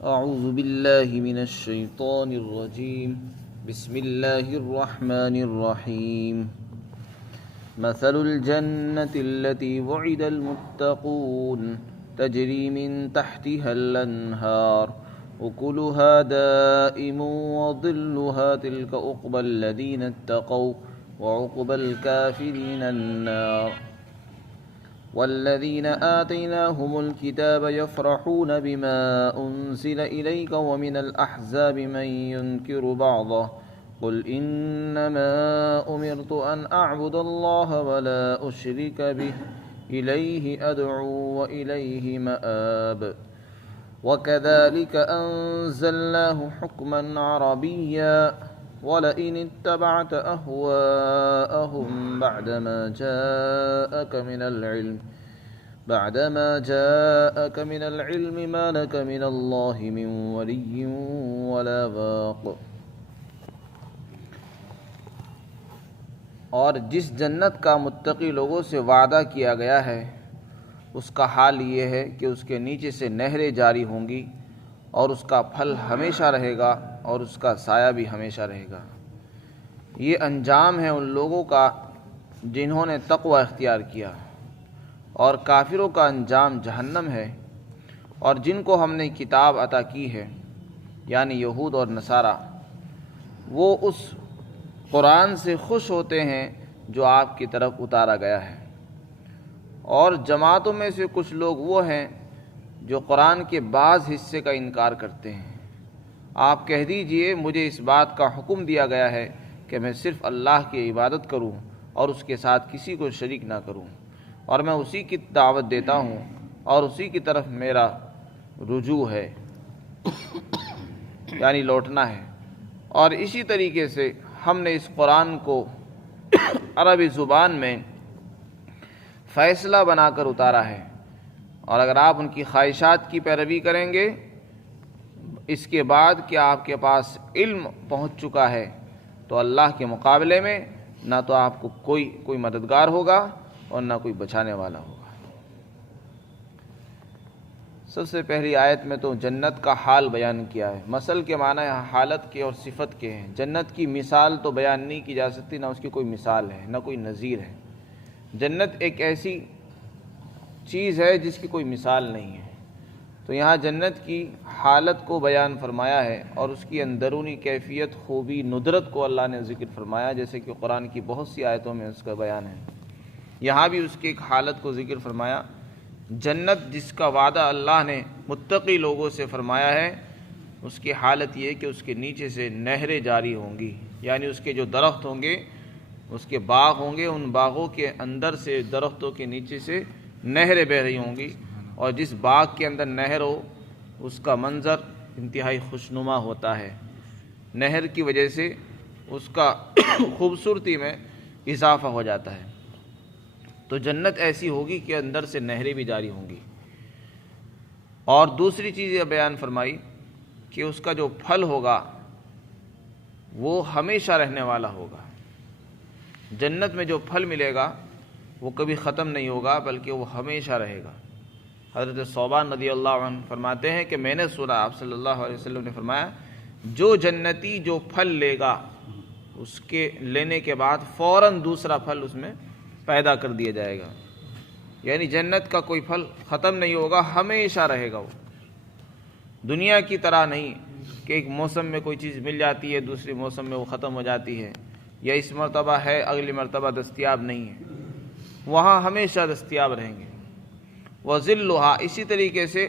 أعوذ بالله من الشيطان الرجيم. بسم الله الرحمن الرحيم. مثل الجنة التي وعد المتقون تجري من تحتها الأنهار أكلها دائم وظلها تلك عقبى الذين اتقوا وعقبى الكافرين النار. والذين آتيناهم الكتاب يفرحون بما أنزل إليك ومن الأحزاب من ينكر بعضه قل إنما أمرت أن أعبد الله ولا أشرك به إليه أدعو وإليه مآب. وكذلك أنزلناه حكما عربيا ولئن اتبعت أهواءهم بعدما جاءك من العلم ما لك من الله من ولي ولا واق. اور جس جنت کا متقی لوگوں سے وعدہ کیا گیا ہے اس کا حال یہ ہے کہ اس کے نیچے سے نہریں جاری ہوں گی اور اس کا پھل ہمیشہ رہے گا اور اس کا سایہ بھی ہمیشہ رہے گا. یہ انجام ہے ان لوگوں کا جنہوں نے تقوی اختیار کیا، اور کافروں کا انجام جہنم ہے. اور جن کو ہم نے کتاب عطا کی ہے یعنی یہود اور نصارہ، وہ اس قرآن سے خوش ہوتے ہیں جو آپ کی طرف اتارا گیا ہے. اور جماعتوں میں سے کچھ لوگ وہ ہیں جو قرآن کے بعض حصے کا انکار کرتے ہیں. آپ کہہ دیجئے مجھے اس بات کا حکم دیا گیا ہے کہ میں صرف اللہ کی عبادت کروں اور اس کے ساتھ کسی کو شریک نہ کروں، اور میں اسی کی دعوت دیتا ہوں اور اسی کی طرف میرا رجوع ہے یعنی لوٹنا ہے. اور اسی طریقے سے ہم نے اس قرآن کو عربی زبان میں فیصلہ بنا کر اتارا ہے، اور اگر آپ ان کی خواہشات کی پیروی کریں گے اس کے بعد کہ آپ کے پاس علم پہنچ چکا ہے تو اللہ کے مقابلے میں نہ تو آپ کو کوئی مددگار ہوگا اور نہ کوئی بچانے والا ہوگا. سب سے پہلی آیت میں تو جنت کا حال بیان کیا ہے. مثل کے معنی یہاں حالت کے اور صفت کے ہیں. جنت کی مثال تو بیان نہیں کی جا سکتی، نہ اس کی کوئی مثال ہے نہ کوئی نظیر ہے. جنت ایک ایسی چیز ہے جس کی کوئی مثال نہیں ہے. تو یہاں جنت کی حالت کو بیان فرمایا ہے اور اس کی اندرونی کیفیت، خوبی، ندرت کو اللہ نے ذکر فرمایا، جیسے کہ قرآن کی بہت سی آیتوں میں اس کا بیان ہے. یہاں بھی اس کی ایک حالت کو ذکر فرمایا. جنت جس کا وعدہ اللہ نے متقی لوگوں سے فرمایا ہے اس کی حالت یہ کہ اس کے نیچے سے نہریں جاری ہوں گی، یعنی اس کے جو درخت ہوں گے، اس کے باغ ہوں گے، ان باغوں کے اندر سے، درختوں کے نیچے سے نہریں بہہ رہی ہوں گی. اور جس باغ کے اندر نہر ہو اس کا منظر انتہائی خوشنما ہوتا ہے. نہر کی وجہ سے اس کا خوبصورتی میں اضافہ ہو جاتا ہے. تو جنت ایسی ہوگی کہ اندر سے نہریں بھی جاری ہوں گی. اور دوسری چیز یہ بیان فرمائی کہ اس کا جو پھل ہوگا وہ ہمیشہ رہنے والا ہوگا. جنت میں جو پھل ملے گا وہ کبھی ختم نہیں ہوگا بلکہ وہ ہمیشہ رہے گا. حضرت ثوبان رضی اللہ عنہ فرماتے ہیں کہ میں نے سنا آپ صلی اللہ علیہ وسلم نے فرمایا جو جنتی جو پھل لے گا اس کے لینے کے بعد فوراً دوسرا پھل اس میں پیدا کر دیا جائے گا. یعنی جنت کا کوئی پھل ختم نہیں ہوگا، ہمیشہ رہے گا. وہ دنیا کی طرح نہیں کہ ایک موسم میں کوئی چیز مل جاتی ہے دوسری موسم میں وہ ختم ہو جاتی ہے، یا اس مرتبہ ہے اگلی مرتبہ دستیاب نہیں ہے. وہاں ہمیشہ دستیاب رہیں گے. وَظِلُّهَا، اسی طریقے سے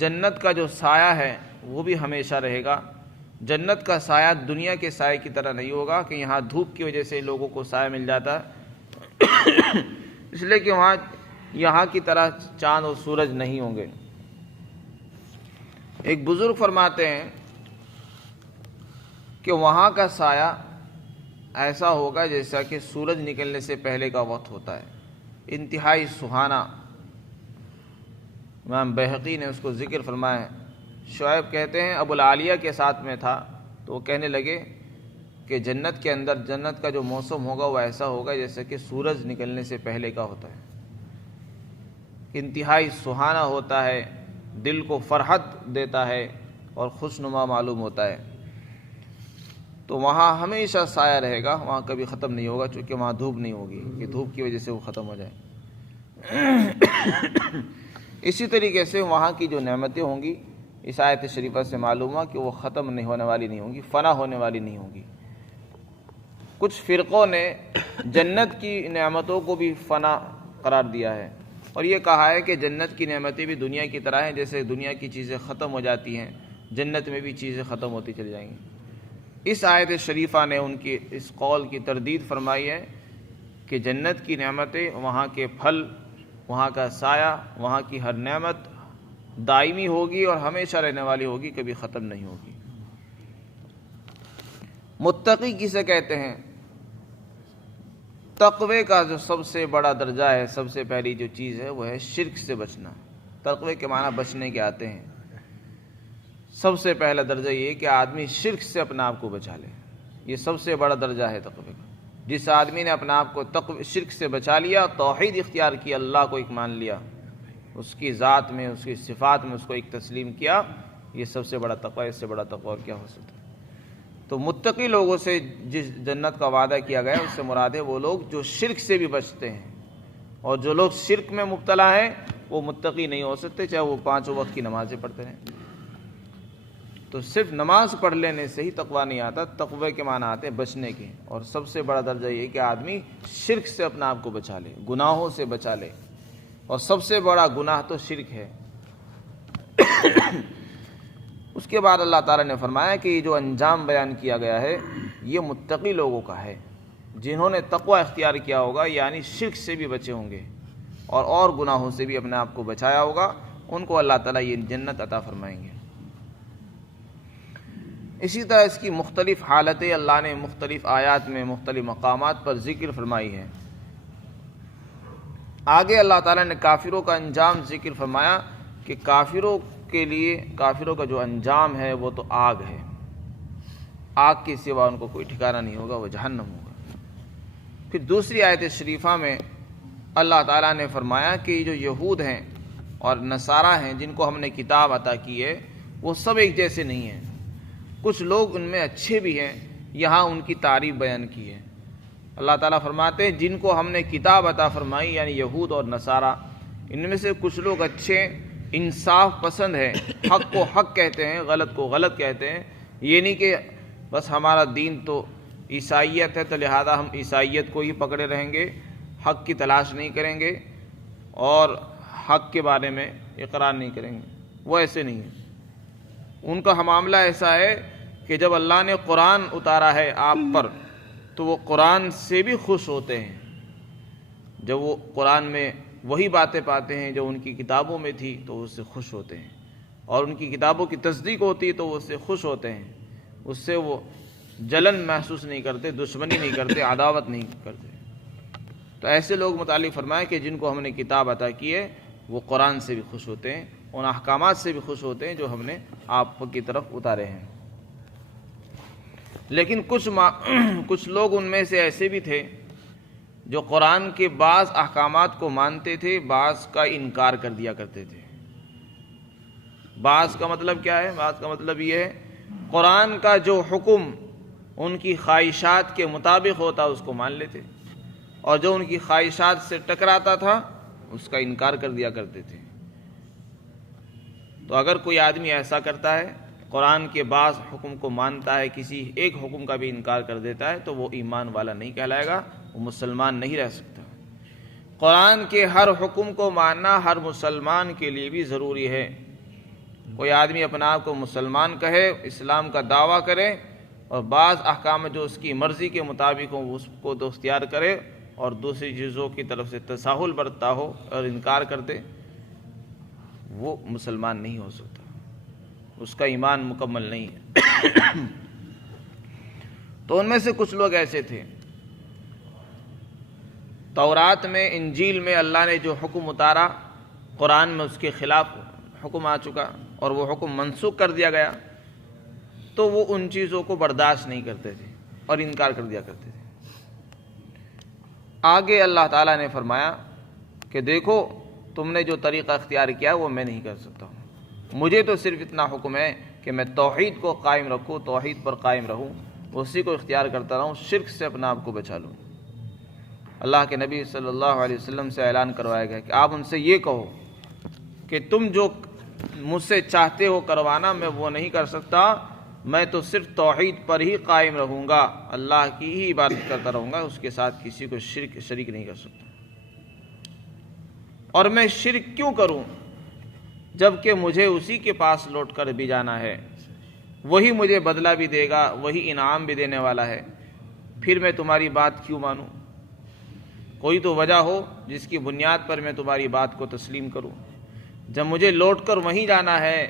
جنت کا جو سایہ ہے وہ بھی ہمیشہ رہے گا. جنت کا سایہ دنیا کے سائے کی طرح نہیں ہوگا کہ یہاں دھوپ کی وجہ سے لوگوں کو سایہ مل جاتا ہے اس لیے کہ وہاں یہاں کی طرح چاند اور سورج نہیں ہوں گے. ایک بزرگ فرماتے ہیں کہ وہاں کا سایہ ایسا ہوگا جیسا کہ سورج نکلنے سے پہلے کا وقت ہوتا ہے، انتہائی سہانا. امام بہقی نے اس کو ذکر فرمایا ہے. شعیب کہتے ہیں ابو العالیہ کے ساتھ میں تھا تو وہ کہنے لگے کہ جنت کے اندر جنت کا جو موسم ہوگا وہ ایسا ہوگا جیسا کہ سورج نکلنے سے پہلے کا ہوتا ہے. انتہائی سہانا ہوتا ہے، دل کو فرحت دیتا ہے، اور خوشنما معلوم ہوتا ہے، تو وہاں ہمیشہ سایہ رہے گا، وہاں کبھی ختم نہیں ہوگا، چونکہ وہاں دھوپ نہیں ہوگی کہ دھوپ کی وجہ سے وہ ختم ہو جائے۔ اسی طریقے سے وہاں کی جو نعمتیں ہوں گی، اس آیت شریفہ سے معلوم ہوا کہ وہ ختم نہیں ہونے والی نہیں ہوں گی، فنا ہونے والی نہیں ہوں گی۔ کچھ فرقوں نے جنت کی نعمتوں کو بھی فنا قرار دیا ہے، اور یہ کہا ہے کہ جنت کی نعمتیں بھی دنیا کی طرح ہیں، جیسے دنیا کی چیزیں ختم ہو جاتی ہیں، جنت میں بھی چیزیں ختم ہوتی چلی جائیں گی۔ اس آیت شریفہ نے ان کی اس قول کی تردید فرمائی ہے کہ جنت کی نعمتیں، وہاں کے پھل، وہاں کا سایہ، وہاں کی ہر نعمت دائمی ہوگی اور ہمیشہ رہنے والی ہوگی، کبھی ختم نہیں ہوگی۔ متقی کسے کہتے ہیں؟ تقوی کا جو سب سے بڑا درجہ ہے، سب سے پہلی جو چیز ہے وہ ہے شرک سے بچنا۔ تقوی کے معنی بچنے کے آتے ہیں۔ سب سے پہلا درجہ یہ کہ آدمی شرک سے اپنے آپ کو بچا لے، یہ سب سے بڑا درجہ ہے تقوی کا۔ جس آدمی نے اپنے آپ کو شرک سے بچا لیا، توحید اختیار کیا، اللہ کو ایک مان لیا، اس کی ذات میں، اس کی صفات میں اس کو ایک تسلیم کیا، یہ سب سے بڑا تقوی۔ اس سے بڑا تقوی اور کیا ہو سکتا ہے؟ تو متقی لوگوں سے جس جنت کا وعدہ کیا گیا ہے، اس سے مراد ہے وہ لوگ جو شرک سے بھی بچتے ہیں، اور جو لوگ شرک میں مبتلا ہیں وہ متقی نہیں ہو سکتے، چاہے وہ 5 وقت کی نمازیں پڑھتے رہیں۔ تو صرف نماز پڑھ لینے سے ہی تقوی نہیں آتا، تقوی کے معنی آتے ہیں بچنے کے، اور سب سے بڑا درجہ یہ کہ آدمی شرک سے اپنے آپ کو بچا لے، گناہوں سے بچا لے، اور سب سے بڑا گناہ تو شرک ہے۔ اس کے بعد اللہ تعالیٰ نے فرمایا کہ یہ جو انجام بیان کیا گیا ہے یہ متقی لوگوں کا ہے، جنہوں نے تقوی اختیار کیا ہوگا، یعنی شرک سے بھی بچے ہوں گے اور گناہوں سے بھی اپنے آپ کو بچایا ہوگا، ان کو اللہ تعالیٰ یہ جنت عطا فرمائیں گے۔ اسی طرح اس کی مختلف حالتیں اللہ نے مختلف آیات میں مختلف مقامات پر ذکر فرمائی ہیں۔ آگے اللہ تعالیٰ نے کافروں کا انجام ذکر فرمایا کہ کافروں کے لیے، کافروں کا جو انجام ہے وہ تو آگ ہے، آگ کے سوا ان کو کوئی ٹھکانہ نہیں ہوگا، وہ جہنم ہوگا۔ پھر دوسری آیت شریفہ میں اللہ تعالیٰ نے فرمایا کہ جو یہود ہیں اور نصارہ ہیں جن کو ہم نے کتاب عطا کی ہے، وہ سب ایک جیسے نہیں ہیں، کچھ لوگ ان میں اچھے بھی ہیں، یہاں ان کی تعریف بیان کی ہے۔ اللہ تعالیٰ فرماتے ہیں جن کو ہم نے کتاب عطا فرمائی، یعنی یہود اور نصارہ، ان میں سے کچھ لوگ اچھے، انصاف پسند ہیں، حق کو حق کہتے ہیں، غلط کو غلط کہتے ہیں۔ یہ نہیں کہ بس ہمارا دین تو عیسائیت ہے تو لہذا ہم عیسائیت کو ہی پکڑے رہیں گے، حق کی تلاش نہیں کریں گے اور حق کے بارے میں اقرار نہیں کریں گے، وہ ایسے نہیں ہیں۔ ان کا معاملہ ایسا ہے کہ جب اللہ نے قرآن اتارا ہے آپ پر تو وہ قرآن سے بھی خوش ہوتے ہیں، جب وہ قرآن میں وہی باتیں پاتے ہیں جو ان کی کتابوں میں تھی تو اس سے خوش ہوتے ہیں، اور ان کی کتابوں کی تصدیق ہوتی ہے تو وہ اس سے خوش ہوتے ہیں، اس سے وہ جلن محسوس نہیں کرتے، دشمنی نہیں کرتے، عداوت نہیں کرتے۔ تو ایسے لوگ متعلق فرمایا کہ جن کو ہم نے کتاب عطا کی ہے وہ قرآن سے بھی خوش ہوتے ہیں، ان احکامات سے بھی خوش ہوتے ہیں جو ہم نے آپ کی طرف اتارے ہیں۔ لیکن کچھ لوگ ان میں سے ایسے بھی تھے جو قرآن کے بعض احکامات کو مانتے تھے، بعض کا انکار کر دیا کرتے تھے۔ بعض کا مطلب کیا ہے؟ بعض کا مطلب یہ ہے قرآن کا جو حکم ان کی خواہشات کے مطابق ہوتا اس کو مان لیتے، اور جو ان کی خواہشات سے ٹکراتا تھا اس کا انکار کر دیا کرتے تھے۔ تو اگر کوئی آدمی ایسا کرتا ہے، قرآن کے بعض حکم کو مانتا ہے، کسی ایک حکم کا بھی انکار کر دیتا ہے، تو وہ ایمان والا نہیں کہلائے گا، وہ مسلمان نہیں رہ سکتا۔ قرآن کے ہر حکم کو ماننا ہر مسلمان کے لیے بھی ضروری ہے۔ کوئی آدمی اپنا آپ کو مسلمان کہے، اسلام کا دعویٰ کرے، اور بعض احکام جو اس کی مرضی کے مطابق ہوں اس کو تو اختیار کرے، اور دوسری چیزوں کی طرف سے تساہل برتتا ہو اور انکار کر دے، وہ مسلمان نہیں ہو سکتا، اس کا ایمان مکمل نہیں ہے۔ تو ان میں سے کچھ لوگ ایسے تھے، تورات میں، انجیل میں اللہ نے جو حکم اتارا، قرآن میں اس کے خلاف حکم آ چکا اور وہ حکم منسوخ کر دیا گیا، تو وہ ان چیزوں کو برداشت نہیں کرتے تھے اور انکار کر دیا کرتے تھے۔ آگے اللہ تعالیٰ نے فرمایا کہ دیکھو تم نے جو طریقہ اختیار کیا وہ میں نہیں کر سکتا ہوں، مجھے تو صرف اتنا حکم ہے کہ میں توحید کو قائم رکھوں، توحید پر قائم رہوں، اسی کو اختیار کرتا رہوں، شرک سے اپنا آپ کو بچا لوں۔ اللہ کے نبی صلی اللہ علیہ وسلم سے اعلان کروایا گیا کہ آپ ان سے یہ کہو کہ تم جو مجھ سے چاہتے ہو کروانا میں وہ نہیں کر سکتا، میں تو صرف توحید پر ہی قائم رہوں گا، اللہ کی ہی عبادت کرتا رہوں گا، اس کے ساتھ کسی کو شریک نہیں کر سکتا۔ اور میں شرک کیوں کروں جبکہ مجھے اسی کے پاس لوٹ کر بھی جانا ہے، وہی مجھے بدلہ بھی دے گا، وہی انعام بھی دینے والا ہے، پھر میں تمہاری بات کیوں مانوں؟ کوئی تو وجہ ہو جس کی بنیاد پر میں تمہاری بات کو تسلیم کروں۔ جب مجھے لوٹ کر وہیں جانا ہے،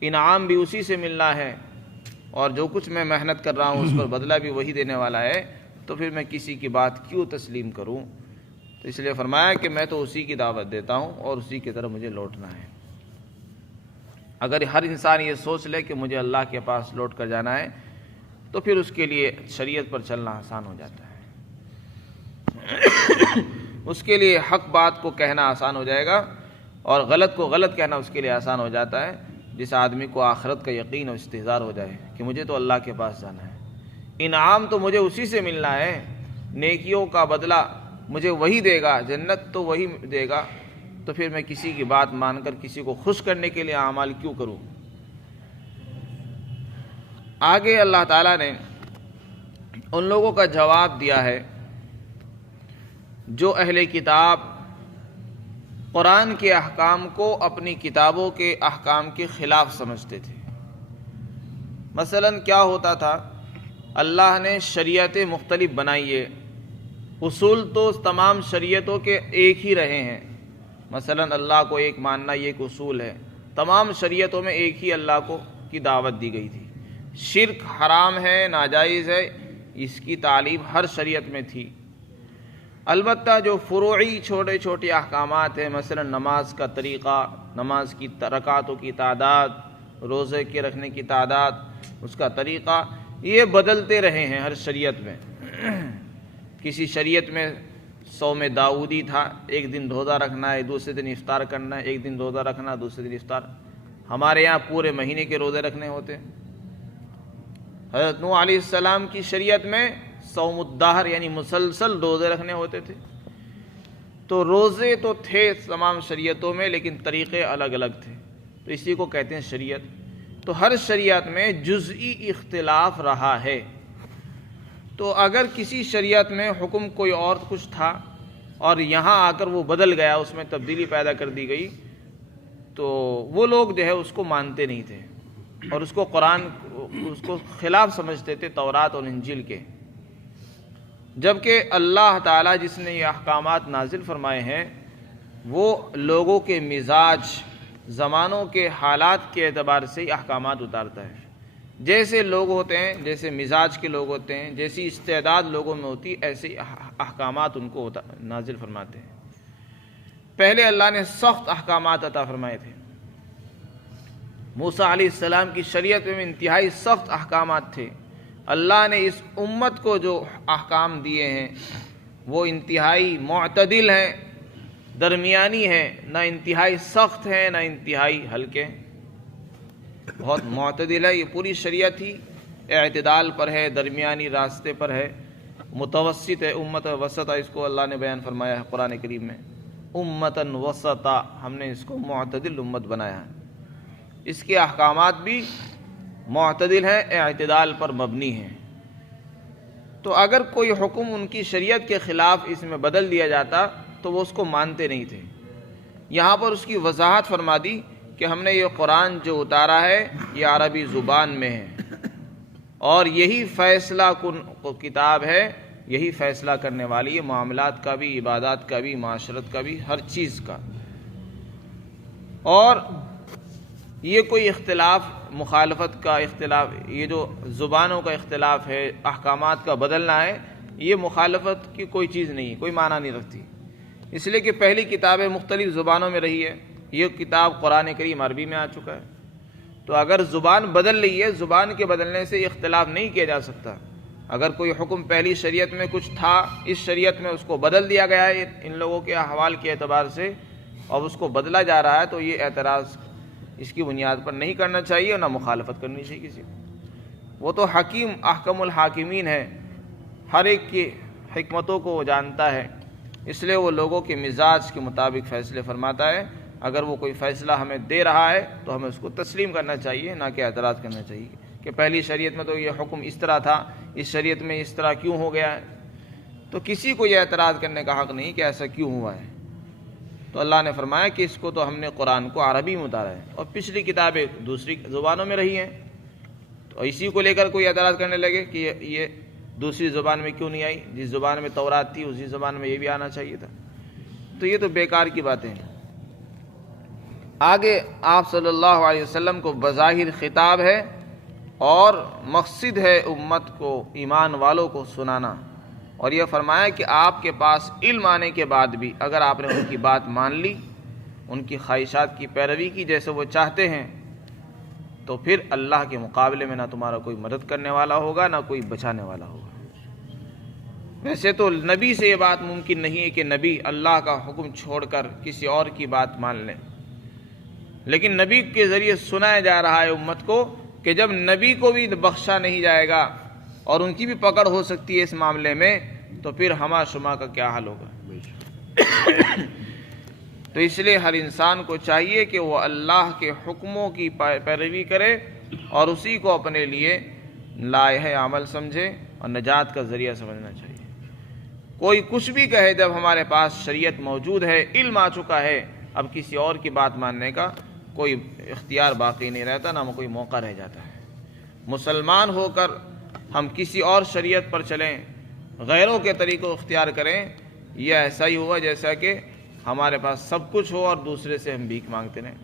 انعام بھی اسی سے ملنا ہے، اور جو کچھ میں محنت کر رہا ہوں اس پر بدلہ بھی وہی دینے والا ہے، تو پھر میں کسی کی بات کیوں تسلیم کروں؟ تو اس لیے فرمایا کہ میں تو اسی کی دعوت دیتا ہوں اور اسی کی طرف مجھے لوٹنا ہے۔ اگر ہر انسان یہ سوچ لے کہ مجھے اللہ کے پاس لوٹ کر جانا ہے تو پھر اس کے لیے شریعت پر چلنا آسان ہو جاتا ہے، اس کے لیے حق بات کو کہنا آسان ہو جائے گا اور غلط کو غلط کہنا اس کے لیے آسان ہو جاتا ہے۔ جس آدمی کو آخرت کا یقین اور استحضار ہو جائے کہ مجھے تو اللہ کے پاس جانا ہے، انعام تو مجھے اسی سے ملنا ہے، نیکیوں کا بدلہ مجھے وہی دے گا، جنت تو وہی دے گا، تو پھر میں کسی کی بات مان کر کسی کو خوش کرنے کے لیے اعمال کیوں کروں؟ آگے اللہ تعالیٰ نے ان لوگوں کا جواب دیا ہے جو اہل کتاب قرآن کے احکام کو اپنی کتابوں کے احکام کے خلاف سمجھتے تھے۔ مثلا کیا ہوتا تھا، اللہ نے شریعتیں مختلف بنائی ہے، اصول تو تمام شریعتوں کے ایک ہی رہے ہیں۔ مثلا اللہ کو ایک ماننا یہ ایک اصول ہے، تمام شریعتوں میں ایک ہی اللہ کو کی دعوت دی گئی تھی۔ شرک حرام ہے، ناجائز ہے، اس کی تعلیم ہر شریعت میں تھی۔ البتہ جو فروعی چھوٹے چھوٹے احکامات ہیں، مثلا نماز کا طریقہ، نماز کی رکعتوں کی تعداد، روزے کے رکھنے کی تعداد، اس کا طریقہ، یہ بدلتے رہے ہیں ہر شریعت میں۔ کسی شریعت میں صوم داؤدی تھا، ایک دن روزہ رکھنا ہے، دوسرے دن افطار کرنا ہے، ایک دن روزہ رکھنا، دوسرے دن افطار۔ ہمارے یہاں پورے مہینے کے روزے رکھنے ہوتے ہیں۔ حضرت نوح علیہ السلام کی شریعت میں صوم الدہر یعنی مسلسل روزے رکھنے ہوتے تھے۔ تو روزے تو تھے تمام شریعتوں میں، لیکن طریقے الگ الگ تھے، تو اسی کو کہتے ہیں شریعت۔ تو ہر شریعت میں جزئی اختلاف رہا ہے۔ تو اگر کسی شریعت میں حکم کوئی اور کچھ تھا اور یہاں آ کر وہ بدل گیا، اس میں تبدیلی پیدا کر دی گئی، تو وہ لوگ جو ہے اس کو مانتے نہیں تھے اور اس کو قرآن اس کو خلاف سمجھتے تھے تورات اور انجیل کے۔ جبکہ اللہ تعالیٰ جس نے یہ احکامات نازل فرمائے ہیں وہ لوگوں کے مزاج، زمانوں کے حالات کے اعتبار سے احکامات اتارتا ہے۔ جیسے لوگ ہوتے ہیں، جیسے مزاج کے لوگ ہوتے ہیں، جیسی استعداد لوگوں میں ہوتی، ایسے احکامات ان کو نازل فرماتے ہیں۔ پہلے اللہ نے سخت احکامات عطا فرمائے تھے۔ موسیٰ علیہ السلام کی شریعت میں انتہائی سخت احکامات تھے۔ اللہ نے اس امت کو جو احکام دیے ہیں وہ انتہائی معتدل ہیں، درمیانی ہیں، نہ انتہائی سخت ہیں نہ انتہائی ہلکے، بہت معتدل ہے۔ یہ پوری شریعت ہی اعتدال پر ہے، درمیانی راستے پر ہے، متوسط ہے، امت وسطہ اس کو اللہ نے بیان فرمایا ہے قرآن کریم میں، امتاً وسطا، ہم نے اس کو معتدل امت بنایا ہے۔ اس کے احکامات بھی معتدل ہیں، اعتدال پر مبنی ہیں۔ تو اگر کوئی حکم ان کی شریعت کے خلاف اس میں بدل دیا جاتا تو وہ اس کو مانتے نہیں تھے۔ یہاں پر اس کی وضاحت فرما دی کہ ہم نے یہ قرآن جو اتارا ہے یہ عربی زبان میں ہے اور یہی فیصلہ کن کتاب ہے، یہی فیصلہ کرنے والی ہے، معاملات کا بھی، عبادات کا بھی، معاشرت کا بھی، ہر چیز کا۔ اور یہ کوئی اختلاف، مخالفت کا اختلاف، یہ جو زبانوں کا اختلاف ہے، احکامات کا بدلنا ہے، یہ مخالفت کی کوئی چیز نہیں، کوئی معنی نہیں رکھتی، اس لیے کہ پہلی کتابیں مختلف زبانوں میں رہی ہے، یہ کتاب قرآن کریم عربی میں آ چکا ہے۔ تو اگر زبان بدل رہی ہے، زبان کے بدلنے سے اختلاف نہیں کیا جا سکتا۔ اگر کوئی حکم پہلی شریعت میں کچھ تھا، اس شریعت میں اس کو بدل دیا گیا ہے ان لوگوں کے احوال کے اعتبار سے، اور اس کو بدلا جا رہا ہے، تو یہ اعتراض اس کی بنیاد پر نہیں کرنا چاہیے اور نہ مخالفت کرنی چاہیے کسی کو۔ وہ تو حکیم احکم الحاکمین ہے، ہر ایک کی حکمتوں کو وہ جانتا ہے، اس لیے وہ لوگوں کے مزاج کے مطابق فیصلے فرماتا ہے۔ اگر وہ کوئی فیصلہ ہمیں دے رہا ہے تو ہمیں اس کو تسلیم کرنا چاہیے، نہ کہ اعتراض کرنا چاہیے کہ پہلی شریعت میں تو یہ حکم اس طرح تھا، اس شریعت میں اس طرح کیوں ہو گیا ہے۔ تو کسی کو یہ اعتراض کرنے کا حق نہیں کہ ایسا کیوں ہوا ہے۔ تو اللہ نے فرمایا کہ اس کو تو ہم نے قرآن کو عربی میں اتارا ہے اور پچھلی کتابیں دوسری زبانوں میں رہی ہیں، تو اسی کو لے کر کوئی اعتراض کرنے لگے کہ یہ دوسری زبان میں کیوں نہیں آئی، جس زبان میں تورات تھی اسی زبان میں یہ بھی آنا چاہیے تھا۔ تو یہ تو بیکار کی باتیں ہیں۔ آگے آپ صلی اللہ علیہ وسلم کو بظاہر خطاب ہے اور مقصد ہے امت کو، ایمان والوں کو سنانا، اور یہ فرمایا کہ آپ کے پاس علم آنے کے بعد بھی اگر آپ نے ان کی بات مان لی، ان کی خواہشات کی پیروی کی جیسے وہ چاہتے ہیں، تو پھر اللہ کے مقابلے میں نہ تمہارا کوئی مدد کرنے والا ہوگا نہ کوئی بچانے والا ہوگا۔ ویسے تو نبی سے یہ بات ممکن نہیں ہے کہ نبی اللہ کا حکم چھوڑ کر کسی اور کی بات مان لیں، لیکن نبی کے ذریعے سنایا جا رہا ہے امت کو کہ جب نبی کو بھی بخشا نہیں جائے گا اور ان کی بھی پکڑ ہو سکتی ہے اس معاملے میں، تو پھر ہما شما کا کیا حال ہوگا۔ تو اس لیے ہر انسان کو چاہیے کہ وہ اللہ کے حکموں کی پیروی کرے اور اسی کو اپنے لیے لائحہ عمل سمجھے اور نجات کا ذریعہ سمجھنا چاہیے۔ کوئی کچھ بھی کہے، جب ہمارے پاس شریعت موجود ہے، علم آ چکا ہے، اب کسی اور کی بات ماننے کا کوئی اختیار باقی نہیں رہتا، نہ کوئی موقع رہ جاتا ہے۔ مسلمان ہو کر ہم کسی اور شریعت پر چلیں، غیروں کے طریقوں اختیار کریں، یہ ایسا ہی ہوا جیسا کہ ہمارے پاس سب کچھ ہو اور دوسرے سے ہم بھیک مانگتے رہیں۔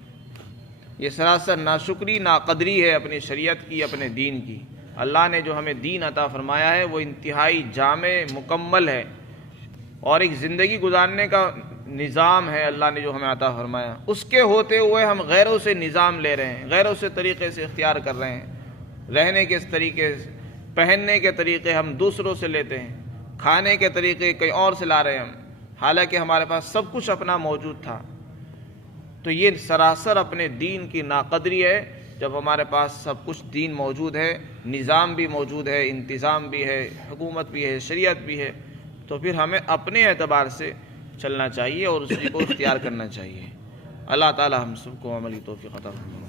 یہ سراسر ناشکری، ناقدری ہے اپنی شریعت کی، اپنے دین کی۔ اللہ نے جو ہمیں دین عطا فرمایا ہے وہ انتہائی جامع، مکمل ہے، اور ایک زندگی گزارنے کا نظام ہے اللہ نے جو ہمیں عطا فرمایا۔ اس کے ہوتے ہوئے ہم غیروں سے نظام لے رہے ہیں، غیروں سے طریقے سے اختیار کر رہے ہیں، رہنے کے طریقے، پہننے کے طریقے ہم دوسروں سے لیتے ہیں، کھانے کے طریقے کہیں اور سے لا رہے ہیں ہم، حالانکہ ہمارے پاس سب کچھ اپنا موجود تھا۔ تو یہ سراسر اپنے دین کی ناقدری ہے۔ جب ہمارے پاس سب کچھ دین موجود ہے، نظام بھی موجود ہے، انتظام بھی ہے، حکومت بھی ہے، شریعت بھی ہے، تو پھر ہمیں اپنے اعتبار سے چلنا چاہیے اور اسی کو اختیار کرنا چاہیے۔ اللہ تعالی ہم سب کو عملی توفیق عطا فرمائے۔